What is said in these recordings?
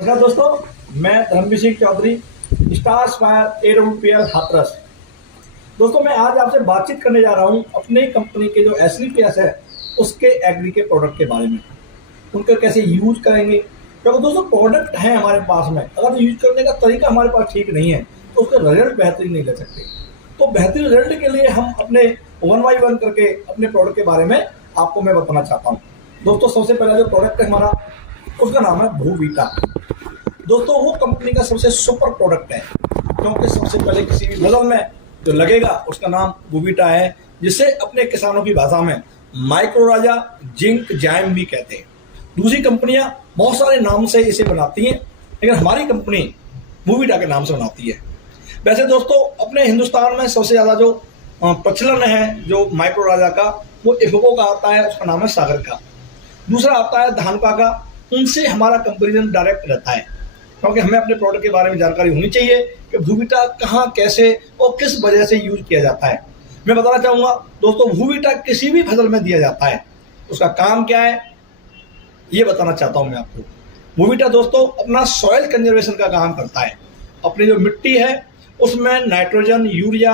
नमस्कार दोस्तों, मैं Dharmveer Singh Chaudhary, star spire AWPL Hathras. दोस्तों, मैं आज आपसे बातचीत करने जा रहा हूं अपनी कंपनी के जो SLPS है उसके एग्री के प्रोडक्ट के बारे में। उनका कैसे यूज करेंगे, क्योंकि दोस्तों प्रोडक्ट है हमारे पास में, अगर यूज करने का तरीका हमारे पास ठीक नहीं है तो उसका रिजल्ट बेहतरीन नहीं ले सकते। तो बेहतरीन रिजल्ट के लिए हम अपने 1 by 1 करके अपने प्रोडक्ट के बारे में आपको मैं बताना चाहता हूँ। दोस्तों, सबसे पहला जो प्रोडक्ट है हमारा, उसका नाम है भूवीटा। दोस्तों, वो कंपनी का सबसे सुपर प्रोडक्ट है, क्योंकि सबसे पहले किसी भी फसल में जो लगेगा उसका नाम भूवीटा है, जिसे अपने किसानों की भाषा में माइक्रोराजा, जिंक, जाइम भी कहते हैं। दूसरी कंपनियां बहुत सारे नाम से इसे बनाती हैं, लेकिन हमारी कंपनी भूवीटा के नाम से बनाती है। वैसे दोस्तों, अपने हिंदुस्तान में सबसे ज्यादा जो प्रचलन है जो माइक्रोराजा का, वो इफको का आता है, उसका नाम है सागर का। दूसरा आता है धानुका का, उनसे हमारा कंपेरिजन डायरेक्ट रहता है, क्योंकि हमें अपने प्रोडक्ट के बारे में जानकारी होनी चाहिए कि भूवीटा कहाँ, कैसे और किस वजह से यूज किया जाता है। मैं बताना चाहूंगा दोस्तों, भूवीटा किसी भी फसल में दिया जाता है, उसका काम क्या है ये बताना चाहता हूं मैं आपको। भूवीटा दोस्तों अपना सॉइल कंजर्वेशन का काम करता है। अपनी जो मिट्टी है उसमें नाइट्रोजन, यूरिया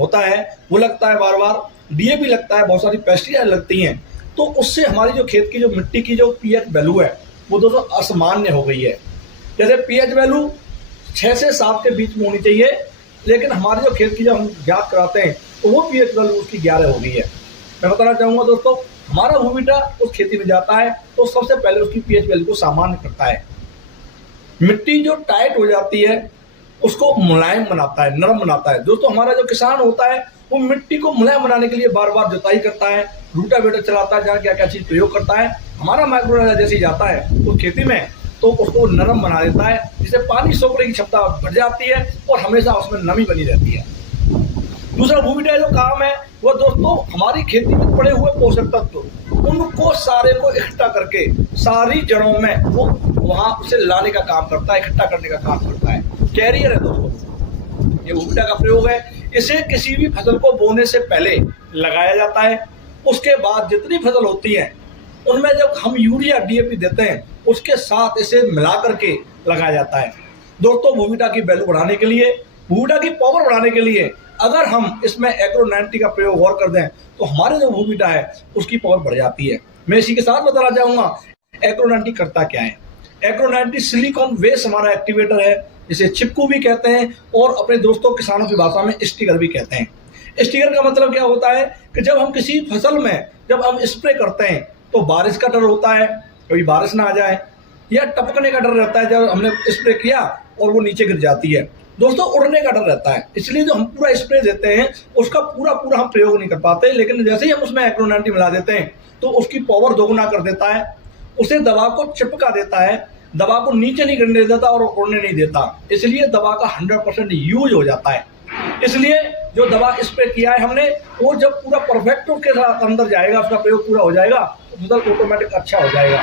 होता है, वो लगता है बार बार, DAP लगता है, बहुत सारी पेस्टिसाइड लगती हैं। तो उससे हमारी जो खेत की जो मिट्टी की जो pH वैल्यू है वो दोस्तों असामान्य हो गई है। जैसे pH वैल्यू 6 से 7 के बीच में होनी चाहिए, लेकिन हमारे जो खेत की जब हम जांच कराते हैं तो वो pH वैल्यू उसकी 11 हो गई है। मैं बताना चाहूंगा दोस्तों, हमारा भूवीटा उस खेती में जाता है तो सबसे पहले उसकी pH वैल्यू को सामान्य करता है। मिट्टी जो टाइट हो जाती है उसको मुलायम बनाता है, नरम बनाता है। दोस्तों, हमारा जो किसान होता है वो मिट्टी को मुलायम बनाने के लिए बार बार जुताई करता है, रूटावेटर चलाता है, जहाँ क्या क्या चीज प्रयोग करता है। हमारा माइक्रोराजा जैसे जाता है उस खेती में तो उसको नरम बना देता है, जिससे पानी सोखने की क्षमता बढ़ जाती है और हमेशा उसमें नमी बनी रहती है। दूसरा भूवीटा जो काम है वो दोस्तों हमारी खेती में पड़े हुए पोषक तत्व उनको सारे को इकट्ठा करके सारी जड़ों में वो वहां से लाने का काम करता है, इकट्ठा करने का काम करता है। कैरियर है दोस्तों, ये भूवीटा का प्रयोग है। इसे किसी भी फसल को बोने से पहले लगाया जाता है। उसके बाद जितनी फसल होती है उनमें जब हम यूरिया, DAP देते हैं उसके साथ इसे मिला करके लगाया जाता है। दोस्तों, भूवीटा की वैल्यू बढ़ाने के लिए, भूवीटा की पावर बढ़ाने के लिए अगर हम इसमें एग्रो 90 का प्रयोग और कर दें तो हमारे जो भूवीटा है उसकी पावर बढ़ जाती है। मैं इसी के साथ बताना चाहूंगा एग्रो 90 करता क्या है। एग्रो 90 सिलिकॉन वेस्ट हमारा एक्टिवेटर है, जिसे चिपकू भी कहते हैं और अपने दोस्तों किसानों की भाषा में स्टिकर भी कहते हैं। स्टिकर का मतलब क्या होता है कि जब हम किसी फसल में जब हम स्प्रे करते हैं तो बारिश का डर होता है, कभी बारिश ना आ जाए, या टपकने का डर रहता है जब हमने स्प्रे किया और वो नीचे गिर जाती है। दोस्तों, उड़ने का डर रहता है, इसलिए जो हम पूरा स्प्रे देते हैं उसका पूरा हम प्रयोग नहीं कर पाते। लेकिन जैसे ही हम उसमें एग्रो 90 मिला देते हैं तो उसकी पावर दोगुना कर देता है, उसे दवा को चिपका देता है, दवा को नीचे नहीं गिरने देता और उड़ने नहीं देता, इसलिए दवा का 100% यूज हो जाता है। इसलिए जो दवा स्प्रे किया है हमने वो जब पूरा परफेक्ट उसके अंदर जाएगा, उसका प्रयोग पूरा हो जाएगा तो फसल ऑटोमेटिक अच्छा हो जाएगा।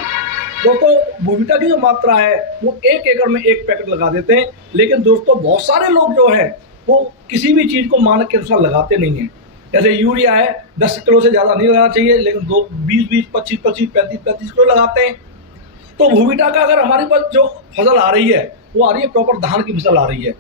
दोस्तों, भूवीटा की जो मात्रा है वो 1 एकड़ में 1 पैकेट लगा देते हैं, लेकिन दोस्तों बहुत सारे लोग जो है वो किसी भी चीज को मानक के अनुसार लगाते नहीं है। जैसे यूरिया है 10 किलो से ज्यादा नहीं लगाना चाहिए, लेकिन 20-20, 25-25, 35-35 किलो लगाते हैं। तो भूवीटा का अगर हमारे पास जो फसल आ रही है वो आ रही है प्रॉपर धान की फसल आ रही है।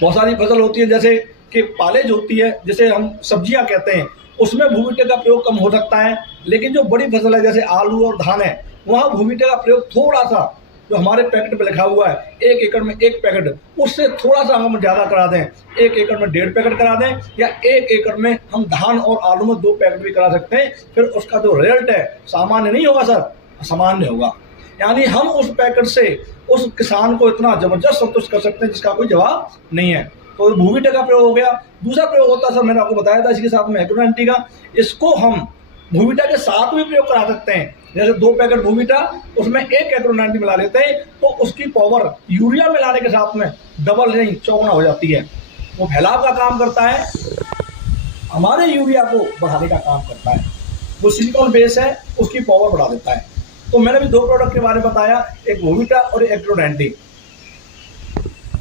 बहुत सारी फसल होती है जैसे कि पालेज होती है, जिसे हम सब्जियां कहते हैं, उसमें भूवीटे का प्रयोग कम हो सकता है। लेकिन जो बड़ी फसल है जैसे आलू और धान है, वहां भूवीटे का प्रयोग थोड़ा सा, जो हमारे पैकेट पे लिखा हुआ है 1 एकड़ में 1 पैकेट, उससे थोड़ा सा हम ज्यादा करा दें, 1 एकड़ में 1.5 पैकेट करा दें, या 1 एकड़ में हम धान और आलू में 2 पैकेट भी करा सकते हैं। फिर उसका जो रिजल्ट है सामान्य नहीं होगा सर, असामान्य होगा। यानी हम उस पैकेट से उस किसान को इतना जबरदस्त संतुष्ट कर सकते हैं जिसका कोई जवाब नहीं है। तो भूवीटा का प्रयोग हो गया। दूसरा प्रयोग होता है सर, मैंने आपको बताया था इसके साथ में एग्रो 90 का, इसको हम भूवीटा के साथ भी प्रयोग करा सकते हैं। जैसे 2 पैकेट भूवीटा उसमें 1 एग्रो 90 मिला लेते हैं तो उसकी पावर यूरिया मिलाने के साथ में डबल नहीं, चौगुना हो जाती है। वो फैलाव का काम करता है, हमारे यूरिया को बढ़ाने का काम करता है। वो सिलिकॉन बेस है, उसकी पावर बढ़ा देता है। तो मैंने भी 2 प्रोडक्ट के बारे में बताया, एक भूवीटा और एक एग्रो 90।